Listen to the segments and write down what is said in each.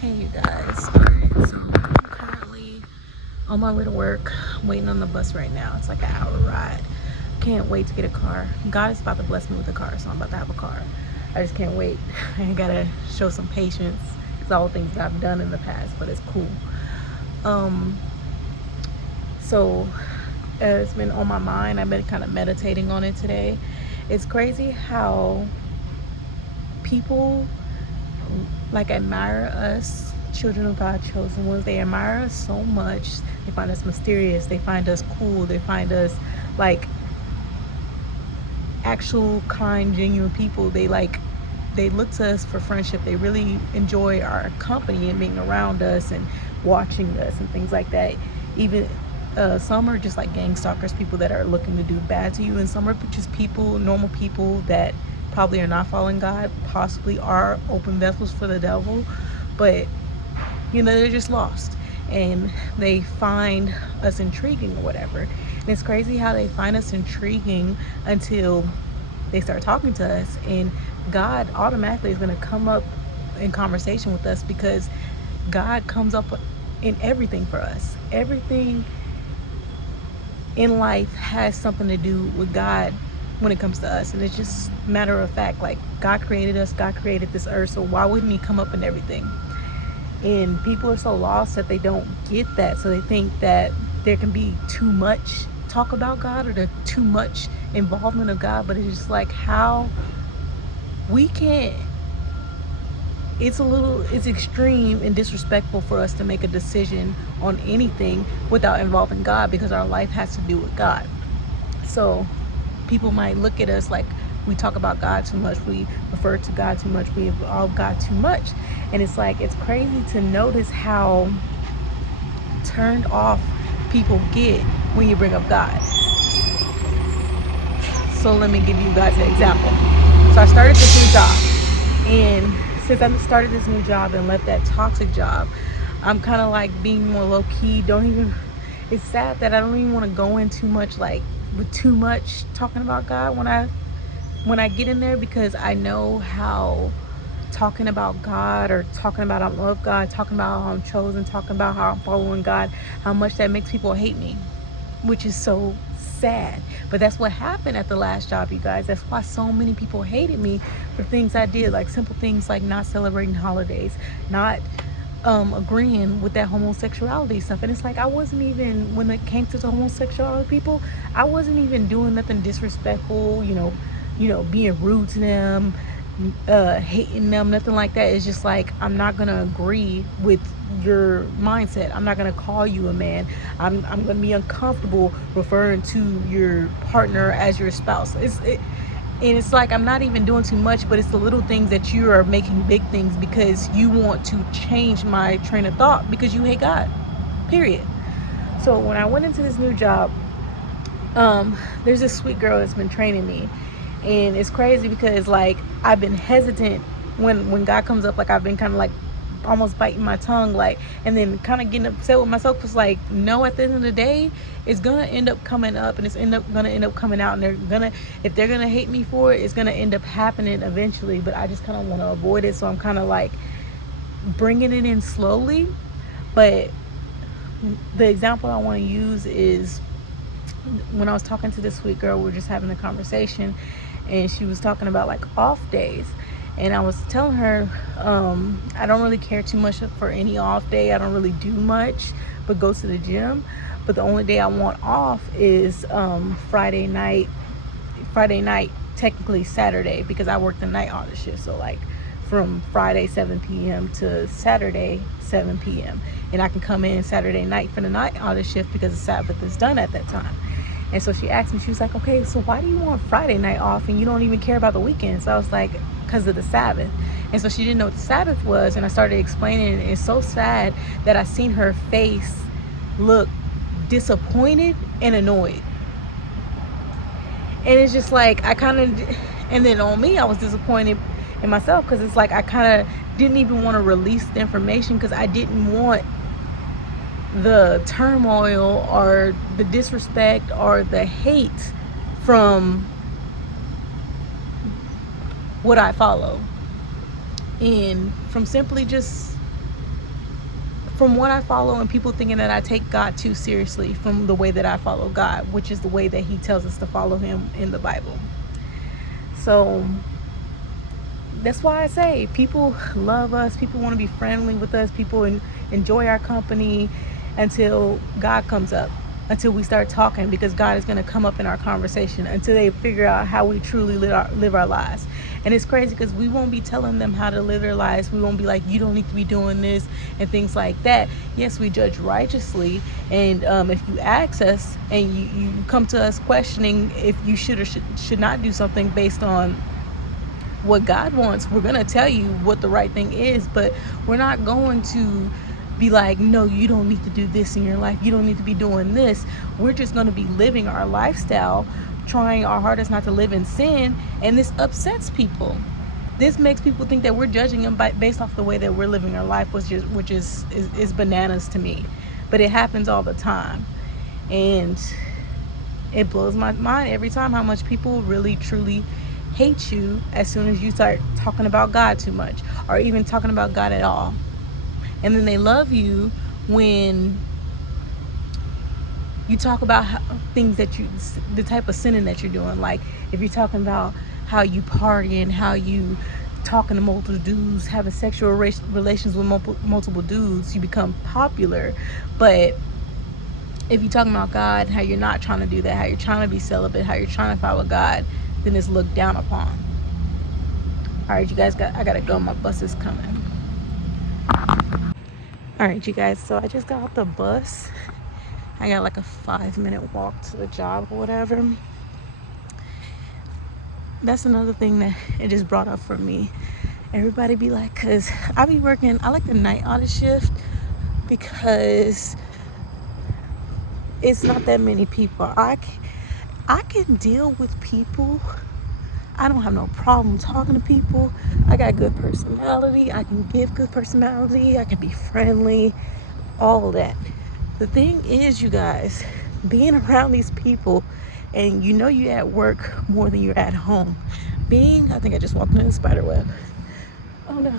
Hey you guys. Alright, so I'm currently on my way to work. I'm waiting on the bus right now. It's like an hour ride. Can't wait to get a car. God is about to bless me with a car, so I'm about to have a car. I just can't wait. I gotta show some patience. It's all things that I've done in the past, but it's cool. Um, so it's been on my mind. I've been kind of meditating on it today. It's crazy how people like admire us, children of God, chosen ones. They admire us so much. They find us mysterious. They find us cool. They find us like actual, kind, genuine people. They look to us for friendship. They really enjoy our company and being around us and watching us and things like that. Even some are just like gang stalkers, people that are looking to do bad to you, and some are just people, normal people that probably are not following God, possibly are open vessels for the devil, but they're just lost and they find us intriguing or whatever. And it's crazy how they find us intriguing until they start talking to us, and God automatically is going to come up in conversation with us because God comes up in everything for us. Everything in life has something to do with God when it comes to us, and it's just matter of fact. Like, God created us, God created this earth, so why wouldn't he come up in everything? And people are so lost that they don't get that, so they think that there can be too much talk about God or the too much involvement of God. But it's just like how we can't, it's extreme and disrespectful for us to make a decision on anything without involving God, because our life has to do with God. So people might look at us like we talk about God too much, we refer to God too much, we involve God too much. And it's like, it's crazy to notice how turned off people get when you bring up God. So let me give you guys an example. So I started this new job, and since I started this new job and left that toxic job, I'm kind of like being more low key. It's sad that I don't even want to go in too much, like with too much talking about God when I get in there, because I know how talking about God or talking about I love God, talking about how I'm chosen, talking about how I'm following God, how much that makes people hate me, which is so sad. But that's what happened at the last job, you guys. That's why so many people hated me for things I did, like simple things like not celebrating holidays, not agreeing with that homosexuality stuff. And it's like, I wasn't even, when it came to the homosexuality people, I wasn't even doing nothing disrespectful, being rude to them, hating them, nothing like that. It's just like, I'm not gonna agree with your mindset. I'm not gonna call you a man. I'm gonna be uncomfortable referring to your partner as your spouse. And it's like, I'm not even doing too much, but it's the little things that you are making big things because you want to change my train of thought because you hate God, period. So when I went into this new job, there's this sweet girl that's been training me, and it's crazy because like I've been hesitant when God comes up. Like, I've been kind of like almost biting my tongue, like, and then kind of getting upset with myself, because like, no, at the end of the day, it's gonna end up coming up, and it's gonna end up coming out, and if they're gonna hate me for it, it's gonna end up happening eventually. But I just kind of want to avoid it, so I'm kind of like bringing it in slowly. But the example I want to use is when I was talking to this sweet girl. We were just having a conversation, and she was talking about like off days, and I was telling her, I don't really care too much for any off day. I don't really do much but go to the gym. But the only day I want off is Friday night, technically Saturday, because I work the night audit shift. So like from Friday 7 p.m. to Saturday 7 p.m. And I can come in Saturday night for the night audit shift because the Sabbath is done at that time. And so she asked me, she was like, okay, so why do you want Friday night off and you don't even care about the weekend? So I was like, because of the Sabbath. And so she didn't know what the Sabbath was, and I started explaining it. And it's so sad that I seen her face look disappointed and annoyed. And it's just like, and then on me, I was disappointed in myself, because it's like I kind of didn't even want to release the information because I didn't want the turmoil or the disrespect or the hate from what I follow, and from simply just from what I follow, and people thinking that I take God too seriously from the way that I follow God, which is the way that he tells us to follow him in the Bible. So that's why I say people love us, people want to be friendly with us, people enjoy our company until God comes up, until we start talking, because God is going to come up in our conversation, until they figure out how we truly live our lives. And it's crazy because we won't be telling them how to live their lives. We won't be like, you don't need to be doing this and things like that. Yes, we judge righteously, and if you ask us and you come to us questioning if you should or should not do something based on what God wants, we're going to tell you what the right thing is, but we're not going to be like, no, you don't need to do this in your life, you don't need to be doing this. We're just going to be living our lifestyle, trying our hardest not to live in sin, and this upsets people. This makes people think that we're judging them based off the way that we're living our life, which is bananas to me. But it happens all the time, and it blows my mind every time how much people really truly hate you as soon as you start talking about God too much, or even talking about God at all. And then they love you when you talk about things that the type of sinning that you're doing. Like if you're talking about how you party and how you talking to multiple dudes, having sexual relations with multiple dudes, you become popular. But if you're talking about God, how you're not trying to do that, how you're trying to be celibate, how you're trying to follow God, then it's looked down upon. All right, you guys, I gotta go. My bus is coming. All right, you guys, so I just got off the bus. I got like a 5-minute walk to the job or whatever. That's another thing that it just brought up for me. Everybody be like, because I be working, I like the night audit shift because it's not that many people. I can deal with people. I don't have no problem talking to people. I got good personality. I can give good personality. I can be friendly, all of that. The thing is, you guys, being around these people, and you know you're at work more than you're at home. I think I just walked into a spider web. Oh no.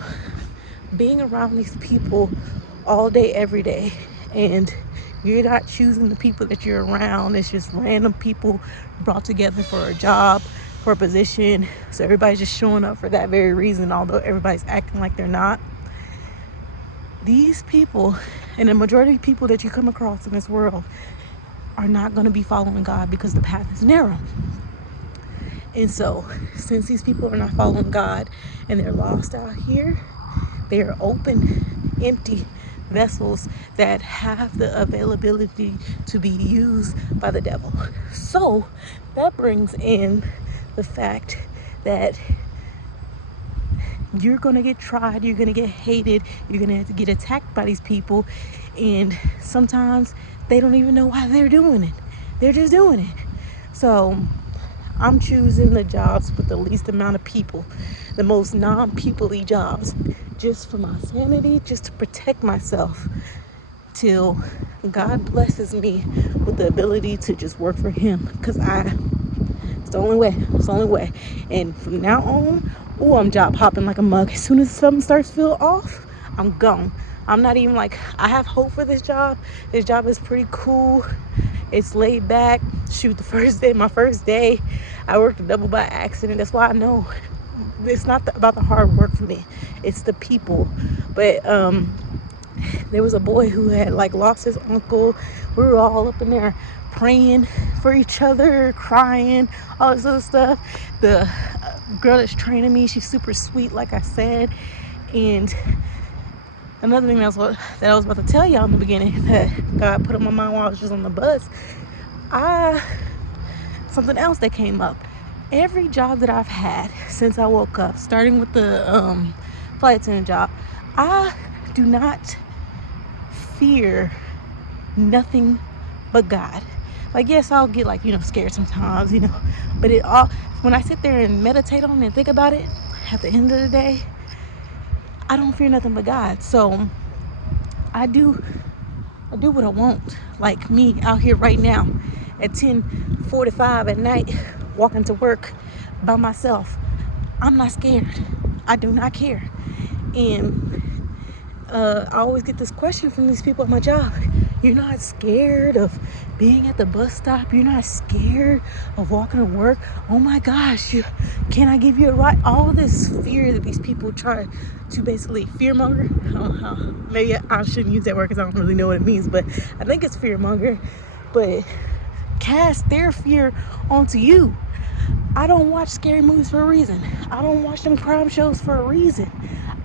Being around these people all day, every day, and you're not choosing the people that you're around. It's just random people brought together for a job, for a position. So everybody's just showing up for that very reason, although everybody's acting like they're not. These people, and the majority of people that you come across in this world, are not going to be following God because the path is narrow. And so, since these people are not following God and they're lost out here, they are open, empty vessels that have the availability to be used by the devil. So that brings in the fact that you're gonna get tried, you're gonna get hated, you're gonna have to get attacked by these people, and sometimes they don't even know why they're doing it. They're just doing it. So I'm choosing the jobs with the least amount of people, the most non-people-y jobs, just for my sanity, just to protect myself till God blesses me with the ability to just work for him, because it's the only way. And from now on, I'm job hopping like a mug. As soon as something starts to feel off, I'm gone. I'm not even like, I have hope for this job. This job is pretty cool. It's laid back. Shoot, my first day, I worked a double by accident. That's why I know it's not about the hard work for me. It's the people. But there was a boy who had like lost his uncle. We were all up in there praying for each other, crying, all this other stuff. The girl that's training me, she's super sweet, like I said. And another thing that I was about to tell y'all in the beginning that God put on my mind while I was just on the bus, something else that came up. Every job that I've had since I woke up, starting with the flight attendant job, I do not fear nothing but God. Like, yes, I'll get like, scared sometimes, but when I sit there and meditate on it and think about it, at the end of the day, I don't fear nothing but God. So I do what I want. Like me out here right now at 10:45 at night, walking to work by myself. I'm not scared. I do not care. And I always get this question from these people at my job. You're not scared of being at the bus stop? You're not scared of walking to work? Oh my gosh, can I give you a ride? All this fear that these people try to basically fearmonger. Maybe I shouldn't use that word because I don't really know what it means, but I think it's fearmonger. But cast their fear onto you. I don't watch scary movies for a reason. I don't watch them crime shows for a reason.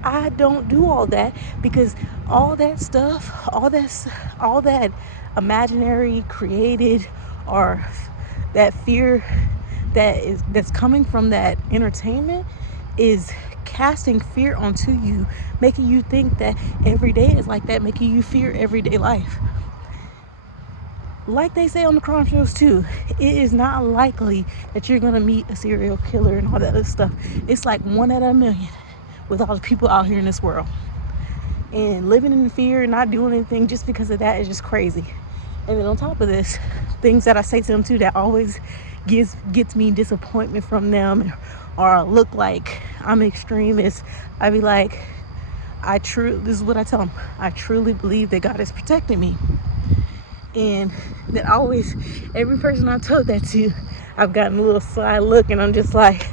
I don't do all that because all that stuff, all that imaginary created, or that fear that's coming from that entertainment is casting fear onto you, making you think that every day is like that, making you fear everyday life. Like they say on the crime shows too, it is not likely that you're gonna meet a serial killer and all that other stuff. It's like 1 out of a million with all the people out here in this world. And living in fear and not doing anything just because of that is just crazy. And then on top of this, things that I say to them too that always gets me disappointment from them, or look like I'm extreme, is I be like, this is what I tell them: I truly believe that God is protecting me. And that always, every person I told that to, I've gotten a little side look, and I'm just like,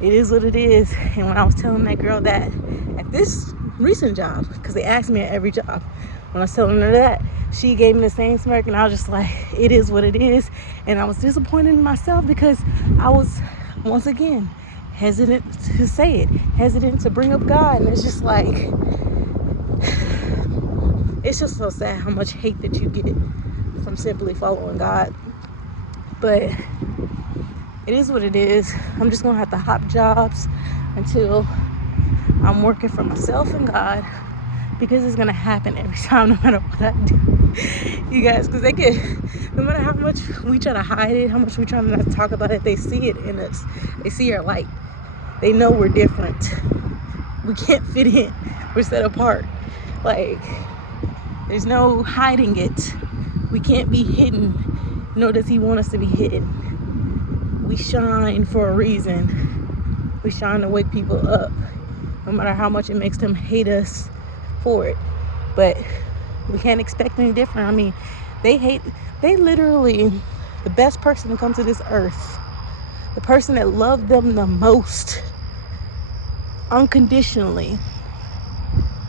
it is what it is. And when I was telling that girl that at this recent job, because they asked me at every job, when I was telling her that, she gave me the same smirk, and I was just like, it is what it is. And I was disappointed in myself because I was, once again, hesitant to say it, hesitant to bring up God. And it's just like, it's just so sad how much hate that you get from simply following God. But it is what it is. I'm just gonna have to hop jobs until I'm working for myself and God, because it's gonna happen every time, no matter what I do. You guys, because no matter how much we try to hide it, how much we try not to talk about it, they see it in us. They see our light. They know we're different. We can't fit in. We're set apart. Like, there's no hiding it. We can't be hidden, nor does he want us to be hidden. We shine for a reason. We shine to wake people up, no matter how much it makes them hate us for it. But we can't expect any different. I mean, they literally, the best person to come to this earth, the person that loved them the most unconditionally,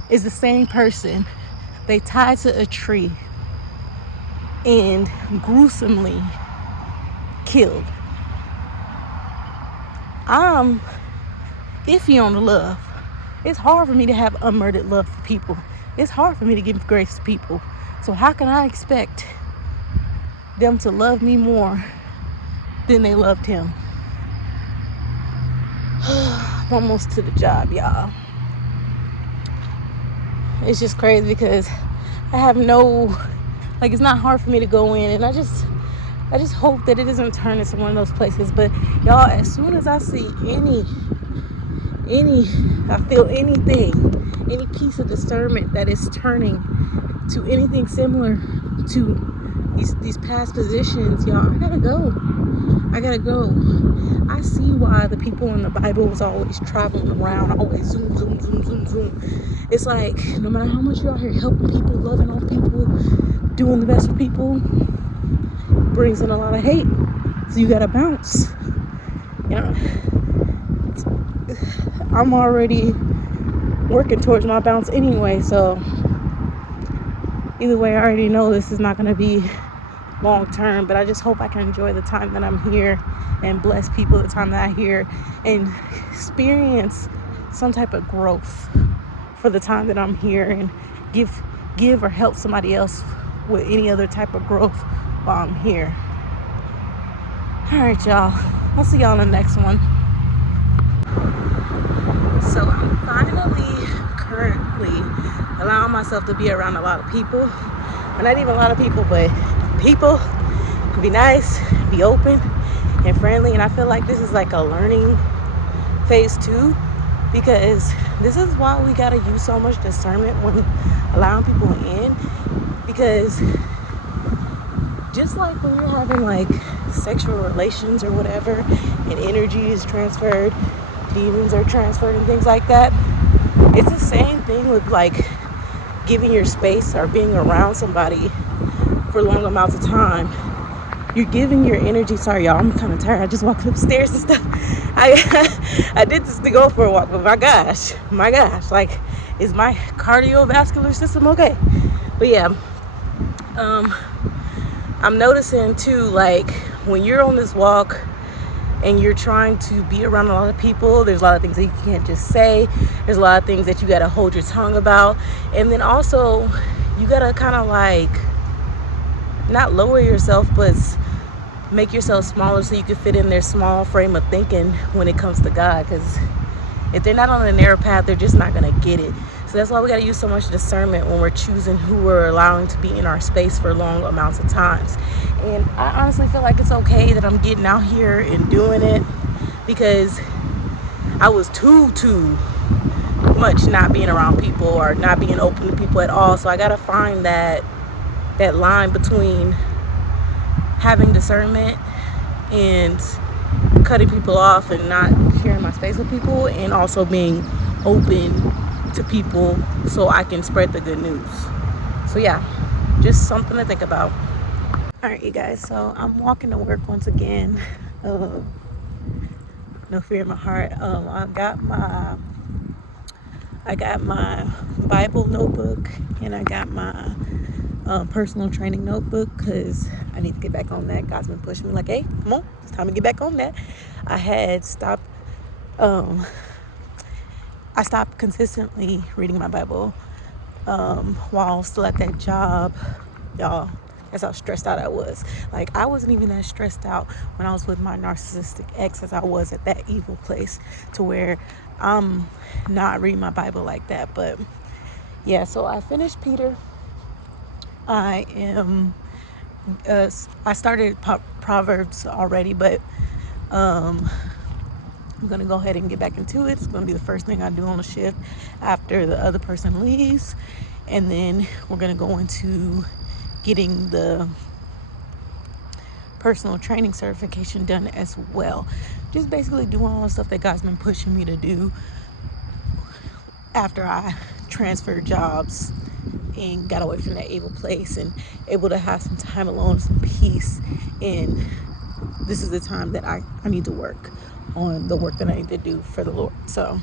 is the same person they tied to a tree and gruesomely killed. I'm iffy on the love. It's hard for me to have unmerited love for people. It's hard for me to give grace to people. So how can I expect them to love me more than they loved him? I'm almost to the job, y'all. It's just crazy because I have it's not hard for me to go in, and I just hope that it doesn't turn into one of those places. But y'all, as soon as I see I feel anything, any piece of discernment that is turning to anything similar to these past positions, y'all, I gotta go. I see why the people in the Bible was always traveling around, always zoom, zoom, zoom, zoom, zoom. It's like, no matter how much you're out here helping people, loving on people, doing the best for people, brings in a lot of hate. So you gotta bounce. You know, I'm already working towards my bounce anyway, so either way, I already know this is not gonna be long term, but I just hope I can enjoy the time that I'm here and bless people the time that I'm here and experience some type of growth for the time that I'm here, and give or help somebody else with any other type of growth while I'm here. All right, y'all, I'll see y'all in the next one. So I'm currently allowing myself to be around a lot of people. Well, not even a lot of people, but people. Be nice, be open and friendly. And I feel like this is like a learning phase too, because this is why we gotta use so much discernment when allowing people in. Because just like when you're having like sexual relations or whatever, and energy is transferred, demons are transferred and things like that, it's the same thing with like giving your space or being around somebody for long amounts of time, you're giving your energy. Sorry, y'all, I'm kind of tired. I just walked upstairs and stuff. I did this to go for a walk, but my gosh, like, is my cardiovascular system okay? But yeah, I'm noticing too, like, when you're on this walk and you're trying to be around a lot of people, there's a lot of things that you can't just say. There's a lot of things that you gotta hold your tongue about. And then also, you gotta kind of like, not lower yourself, but make yourself smaller so you can fit in their small frame of thinking when it comes to God. Because if they're not on a narrow path, they're just not gonna get it. So that's why we gotta use so much discernment when we're choosing who we're allowing to be in our space for long amounts of times. And I honestly feel like it's okay that I'm getting out here and doing it, because I was too much not being around people or not being open to people at all. So I gotta find that line between having discernment and cutting people off and not sharing my space with people, and also being open to people so I can spread the good news. So yeah, just something to think about. All right, you guys, so I'm walking to work once again. No fear in my heart. I got my Bible notebook, and I got my personal training notebook, because I need to get back on that. God's been pushing me like, hey, come on, it's time to get back on that. I had stopped I stopped consistently reading my Bible while still at that job, y'all. That's how stressed out I was. Like, I wasn't even that stressed out when I was with my narcissistic ex as I was at that evil place, to where I'm not reading my Bible like that. But yeah, so I finished Peter. I started Proverbs already, but I'm gonna go ahead and get back into it. It's gonna be the first thing I do on the shift after the other person leaves, and then we're gonna go into getting the personal training certification done as well. Just basically doing all the stuff that God's been pushing me to do after I transferred jobs and got away from that evil place and able to have some time alone, some peace. And this is the time that I need to work on the work that I need to do for the Lord. So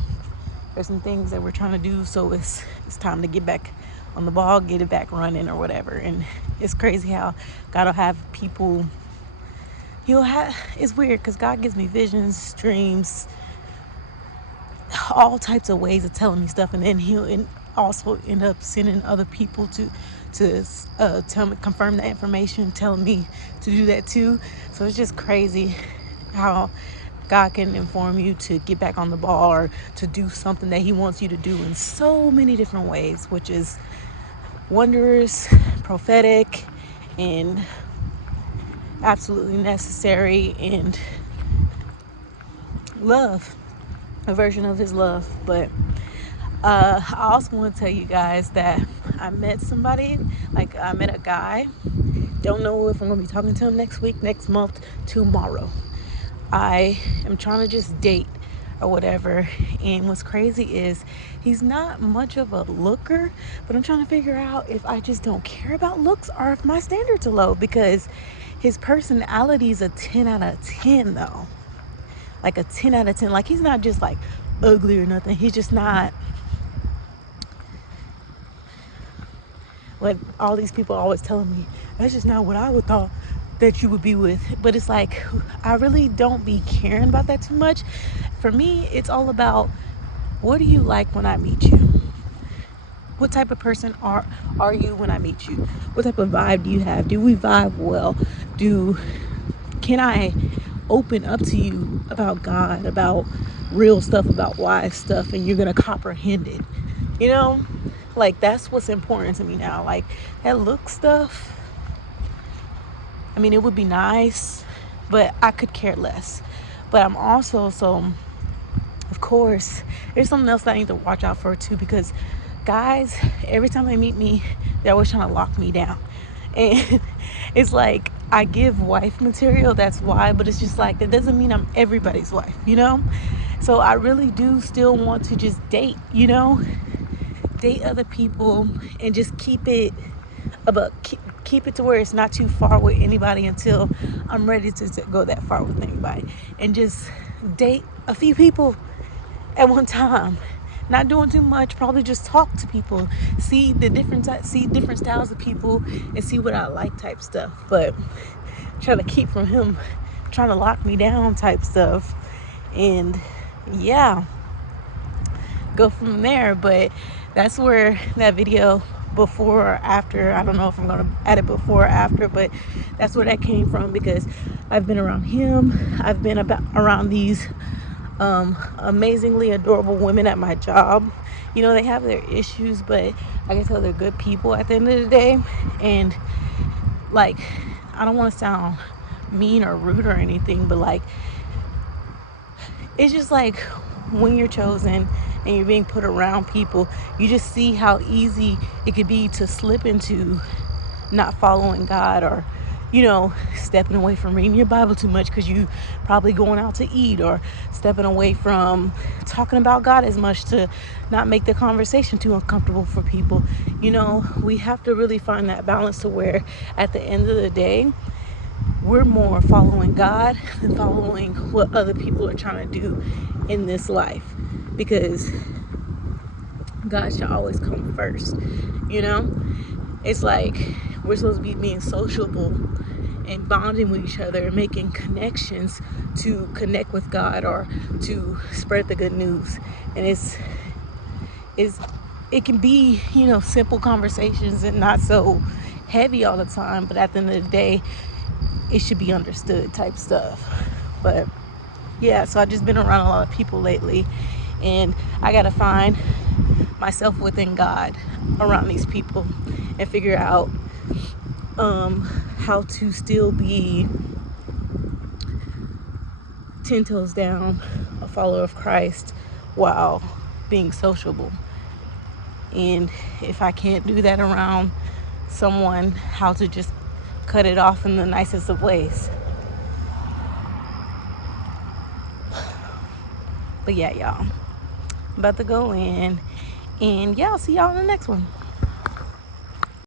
there's some things that we're trying to do, so it's time to get back on the ball, get it back running or whatever. And it's crazy how God will have people, it's weird because God gives me visions, dreams, all types of ways of telling me stuff, and then he'll also end up sending other people to tell me, confirm the information, telling me to do that too. So it's just crazy how God can inform you to get back on the ball or to do something that he wants you to do in so many different ways, which is wondrous, prophetic, and absolutely necessary, and love, a version of his love. But I also want to tell you guys that I met somebody, like I met a guy. Don't know if I'm going to be talking to him next week, next month, tomorrow. I am trying to just date or whatever, and what's crazy is he's not much of a looker, but I'm trying to figure out if I just don't care about looks or if my standards are low, because his personality is a 10 out of 10 though. Like a 10 out of 10. Like, he's not just like ugly or nothing. He's just not what all these people are always telling me. That's just not what I would thought that you would be with. But it's like, I really don't be caring about that too much. For me, it's all about, what do you like when I meet you? What type of person are you when I meet you? What type of vibe do you have? Do we vibe well? Can I open up to you about God, about real stuff, about wise stuff, and you're gonna comprehend it? You know, like, that's what's important to me now. Like, that look stuff, I mean, it would be nice, but I could care less. But I'm also, of course, there's something else that I need to watch out for too, because guys, every time they meet me, they're always trying to lock me down. And it's like, I give wife material, that's why, but it's just like, that doesn't mean I'm everybody's wife, you know? So I really do still want to just date, you know? date other people and just keep it about keep it to where it's not too far with anybody until I'm ready to go that far with anybody, and just date a few people at one time, not doing too much, probably just talk to people, see different styles of people and see what I like type stuff, but try to keep from him trying to lock me down type stuff, and yeah, go from there. But that's where that video before or after, I don't know if I'm gonna add it before or after, but that's where that came from, because I've been around him, I've been around these amazingly adorable women at my job. You know, they have their issues, but I can tell they're good people at the end of the day. And like, I don't want to sound mean or rude or anything, but like, it's just like when you're chosen and you're being put around people, you just see how easy it could be to slip into not following God, or, you know, stepping away from reading your Bible too much because you probably going out to eat, or stepping away from talking about God as much to not make the conversation too uncomfortable for people. You know, we have to really find that balance to where at the end of the day, we're more following God than following what other people are trying to do in this life, because God should always come first. You know, it's like we're supposed to be being sociable and bonding with each other and making connections to connect with God or to spread the good news. And it can be, you know, simple conversations and not so heavy all the time, but at the end of the day, it should be understood type stuff. But yeah, so I've just been around a lot of people lately, and I gotta find myself within God around these people and figure out how to still be 10 toes down, a follower of Christ, while being sociable. And if I can't do that around someone, how to just cut it off in the nicest of ways. But yeah, y'all, I'm about to go in, and yeah, I'll see y'all in the next one.